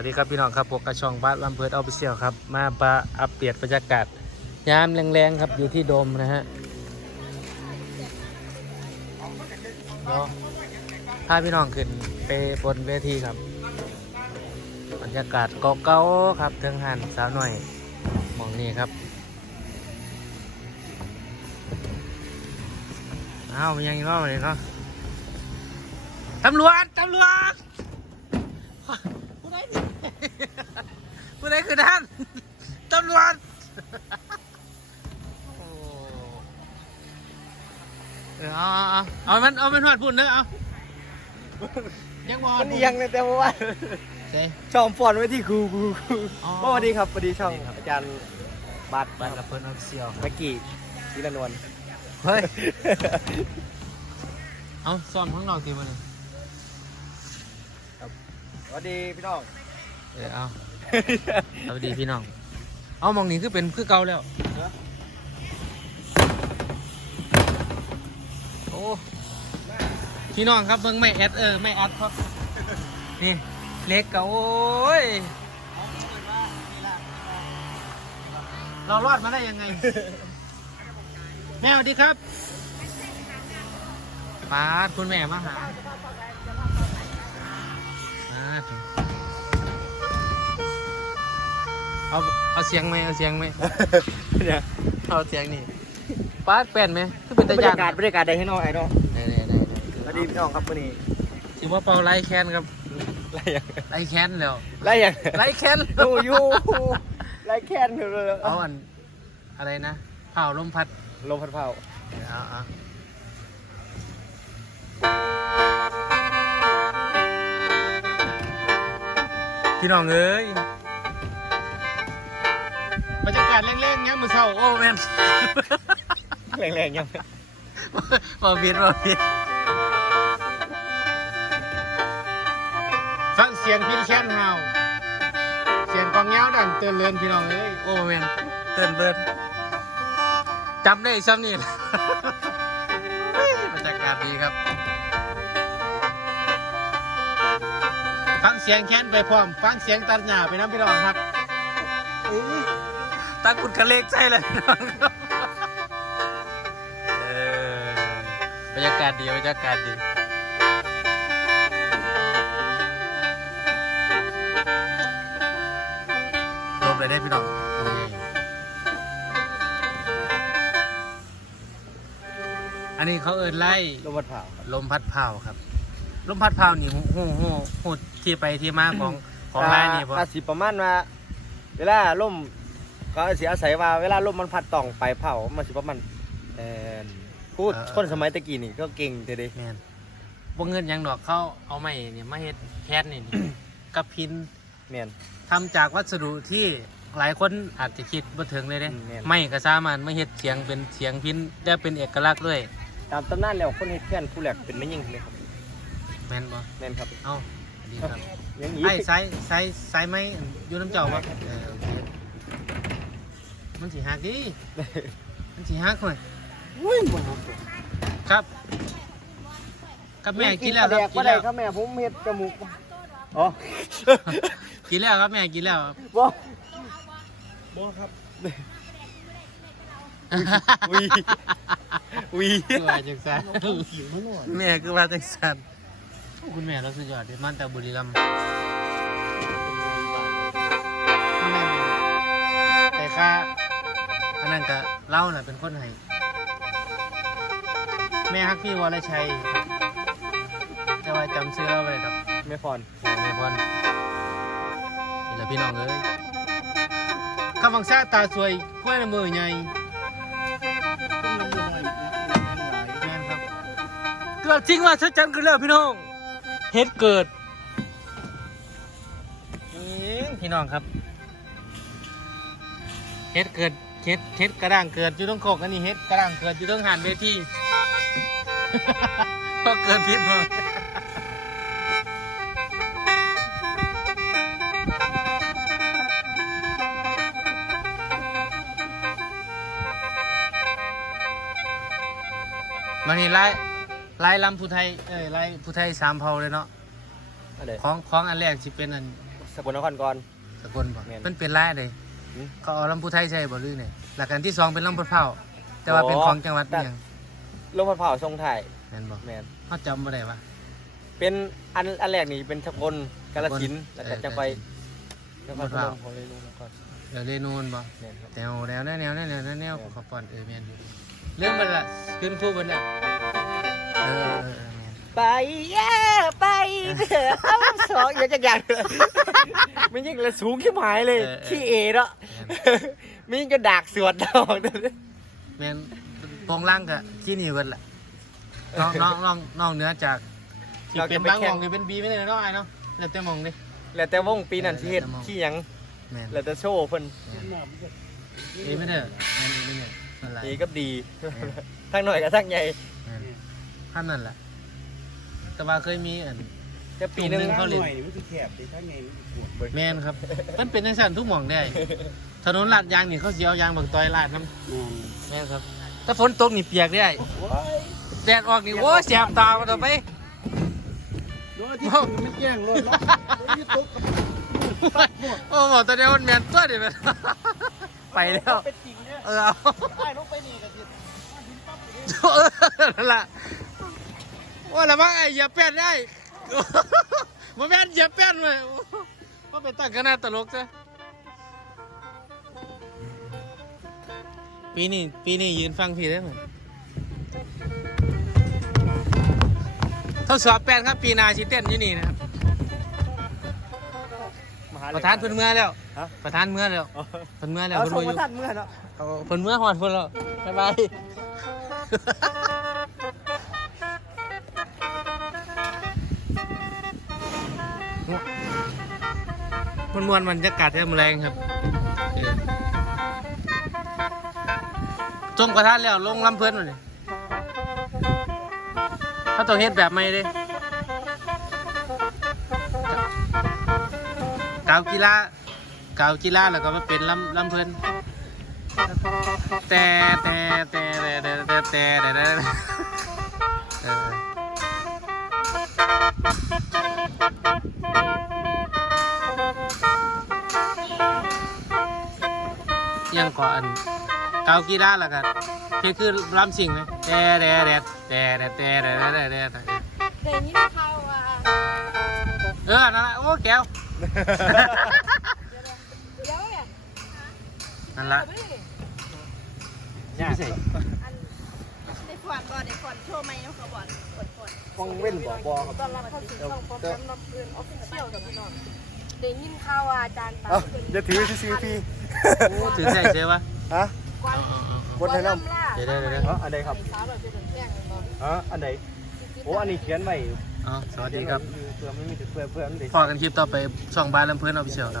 วัสดีครับพี่น้องครับพวกกระชองบ้านลำเพิดออฟฟิเชียลครับ มาปะอัปเดตบรรยากาศยามแรงๆครับอยู่ที่โดมนะฮะเดี๋ยวพาพี่น้องขึ้นไปบนเวทีครับ บรรยากาศเก่าๆครับเทิงหันสาวหน่อยมองนี้ครับอ้าวมันยังอีกรอบเลยเนาะตำรวจตำรวจผู้ใดนี่ ผู้ใดคือท่านตำรวจโอ้เออเอาเอาเอาเอามันเอามันหอดพุ่นเด้อเอายังบอมันเอียงเลยแต่ว่าเซ่ช่องฟอนไว้ที่ครูครูครูอ๋อ สวัสดีครับสวัสดีช่องสวัสดีครับอาจารย์บัตรบ้านกับเพิ่นออฟฟิเชียลเมื่อกี้วิรานวลเฮ้ยเอาซ่อมข้างนอกทีมันยสวัสดีพี่น้อง เออเอาสวัสดีพี่น้อง เอามองนี้คือเป็นคือเก่าแล้ว โอ้ พี่น้องครับเบิ่งไม่แอดเออไม่แอดครับ นี่เล็กก็โอ้ย เรารอดมาได้ยังไง แม่สวัสดีครับปาดคุณแม่มาหามาถึง เอาเอาเสียงไหมเอาเสียงไหมเนี่ยเอาเสียงนี่ป้าดแป้นไหมคือเป็นบรตารยายานกาศบรรยากาศได้ให้น้องไอ้น้องได้ได้ได้สวัสดีพี่น้องครับวันนี้ถือว่าเป่าไล่แค้นครับไรอย่างไล่แค้นแล้วไรอย่างไล่แค้นดูอยู่ไรแค้นอยู่เลยเอาอันอะไรนะเผาลมพัดลมพัดเผาเอาเอาพี่น้องเอ้ย บรรยากาศเร่งๆเงี้ยมือเศร้าโอ้แม่นแรงๆยังบ่ผิดบ่ผิดฟังเสียงพินแค้นเฮาเสียงกองเงาดังเตือนเรือนพี่น้องเอ้ยโอ้แม่นเตือนเบิดจำได้ซ้ำนี่แหละบรรยากาศดีครับฟังเสียงแค้นไปพร้อม ฟังเสียงตัดหญ้าไปน้ำพี่น้องครับอื้อ ตั้งกุดกระเลกใช่เลยพี่น้องครับเออบรรยากาศดีบรรยากาศดีลมเลยได้พี่น้องนี่อันนี้เขาเอินไล่ลมพัดเผาลมพัดเผาครับ ลมพัดเผานี่หูหูหูหูที่ไปที่มาของของร้านนี่บ่อาสิประมาณว่าเวลาลม ก็สิอาศัยว่าเวลาลมมันพัดต่องไปเผามันสิประมาณเอ่อพูดคนสมัยตะกี้นี่ก็เก่งเด้เด้แม่นบ่เงินหยังดอกเขาเอาไม้นี่มาเฮ็ดแคสนี่นี่ กับพินแม่น ทำจากวัสดุที่หลายคนอาจจะคิดบ่ถึงเลยเด้อืมแม่น ไม่ก็สามารถมาเฮ็ดเสียงเป็นเสียงพินได้เป็นเอกลักษณ์ด้วยตามตำนานแล้วคนเฮ็ดแค้นผู้แหลกเป็นไม่ยิ่งเลยครับแม่นบ่แม่นครับเอ้าดีครับยังอีไอ้สายสายสายไม้อยู่น้ำเจ้าบ่เออโอเค มันสิหักดิมันสิหักหน่อยอุ้ยบ่ครับครับกับแม่กินแล้วคแดรับกกิบ่นได้แล้วครับแม่ผมเฮ็ดจมูกอ๋อกินแล้วครับแม่กินแล้วครับบ่บ่ครับวีวีคือว่าจังสันแม่คือว่าจังสันคุณแม่เราสุดยอดเดมันแต่บุรีรัมย์แม่แต่ค่า อันนั้นก็เล่าน่ะเป็นคนไห้แม่ฮักพี่วรชัยจะว่าจำชื่อเราไว้ครับแม่พรแม่พรนี่แหละพี่น้องเอ้ยคำฟังซาตาสวยกล้วยในมือใหญ่แม่นครับเกิดจริงว่าชัดจันกันแล้วพี่น้องเฮ็ดเกิดเองพี่น้องครับเฮ็ดเกิด เฮ็ดเฮ็ดกระด้างเกิดอยู่ตรงโคกอันนี้เฮ็ดกระด้างเกิดอยู่ตรงหันเวทีก็เกิดผิดมามันนี่ไล่ไล่ลำผู้ไทยเอ้ยไล่ผู้ไทยสามเผ่าเลยเนาะอะไรของของอันแรกสิเป็นอันสสกลนครก่อนสกลบ่แม่นมันเป็นไรเลยหืม เขาเอาลำพูไทยใช่บ่รือเนี่ยหลักการที่สองเป็นลำพูเผาแต่ว่าเป็นของจังหวัดเนี่ยงลำพูเผาทรงไทยแมนบอกแมนเขาจำบ่ได้ปะเป็นอันอันแรกนี่เป็นสกลกาลสินแล้วก็จะไปลำพูเผรนนก่นเดี๋ยเรนูนบ่แนวแนวแนวแนวแนวแนวขอป้อนเออแมนเรื่องมันละขึ้นคู่มันละไปเย่ไปเถอะสองอย่างอย่างไม่ยิ่งละสูงขึ้นหมายเลยที่เอ๋อ ม่นมีก็ดากสวดดอกแม่นโปรงล่างกะขี้หนีเบิดละน้องน้องน้องน้องเหนือจากที่เป็นบางหมองที่เป็นบีไม่ได้เนาะไอ้เนาะแล้วแต่หมองดิ แล้วแต่วงปีนั้นที่เฮ็ดที่หยังแม่นแล้วแต่โชว์เพิ่นเอไม่ได้แม่นเอไม่ได้อะไรดีกับดีทั้งหน่อยกับทั้งใหญ่แม่นท่านนั่นแหละแต่ว่าเคยมีอัน แต่ปีหนึงจุ่มหนึ่งข้าวหน่อยนี่มันคือแคบดิถ้าไงมันปวดแม่นครับ มันเป็นจังซั่นทุกหม่องได้ ถนนลาดยางนี่เขาสิเอายางบักตอยลาดน้ำนอนแม่นครับ ถ้าฝนตกนี่เปียกได้แดดออกนี่โอ้ยแสบตามาต่อไปโดยที่คุณไม่แจ้งรถแล้วโดยที่ตกกับโอ้โหตอนนี้มันแมนตัวดิแม่นไปแล้ว เป็นจริงเนี่ยเออเอาไอ้ลงไปนี่กันสิเออนั่นล่ะว่าละมั้งไอ้เหยียบแป้นได้ มาแม่นเหยียบแป้นเลยว่าไปตั้งคณะตลกซะปีนี้ปีนี้ยืนฟังพี่ได้ไหมทดสอบแป้นครับ ปีหนาชิเต้นอยู่นี่นะครับมหาประธานเพิ่นเมื่อแล้วฮะ ประธานเมื่อแล้วอ๋อเพิ่นเมื่อแล้วเอาเพิ่นส่บ่งอมายู่ท่านเมื่อเนาะ เอาเพิ่นเมื่อฮอดเพิ่นแล้วบ๊ายบาย มันมวนๆบรรยากาศแจ่มแรงครับจงประทานแล้วลงลำเพิ่นมาเลยเขาต้องเฮ็ดแบบใหม่เด้กาวกีฬากาวกีฬาแล้วก็มาเป็นลำลำเพิ่นแต่แต่แต่แต่แต่แต่แต่แต่แต่เออ ยังก่อนเกากีฬาล้วกันคือคือลำสิ่งเลยแต่แต่แต่แต่แต่แต่แต่แต่แต่แต่เดี๋ยวนี้เขาอะเออนั่นแหละโอ้แก้วเดี๋ยวเนี่ยนั่นละไม่ได้ยากใส่อันในขวัญก่อนในขวัญโชว์ไหมเขาบอก ขวัญขวัญฟองเว้นบ่บ่ครับ ตอนรับเข้าสู่ช่องโปรแกรมลำเพลินออฟฟิศเที่ยวกับพี่น้องเดี๋ยวยินข่าวว่าอาจารย์ตาเอ้าเป็นอย่าถือซื่อๆพี่โอ้ถือใส่เจอปะฮะกวนกดให้น้ล่าเดี๋ยวเดี๋ยวเดี๋ยวำฮะอันใดครับสาวแบบเป็นแท่งเลยเนาะฮะอันใดโอ้อันนี้เขียนไว้อ๋อสวัสดีครับเพื่อไม่มีเพื่อเพื่อมันได้พอกันคลิปต่อไปช่องบ้านลำเพื่อนออฟฟิเชียลครับ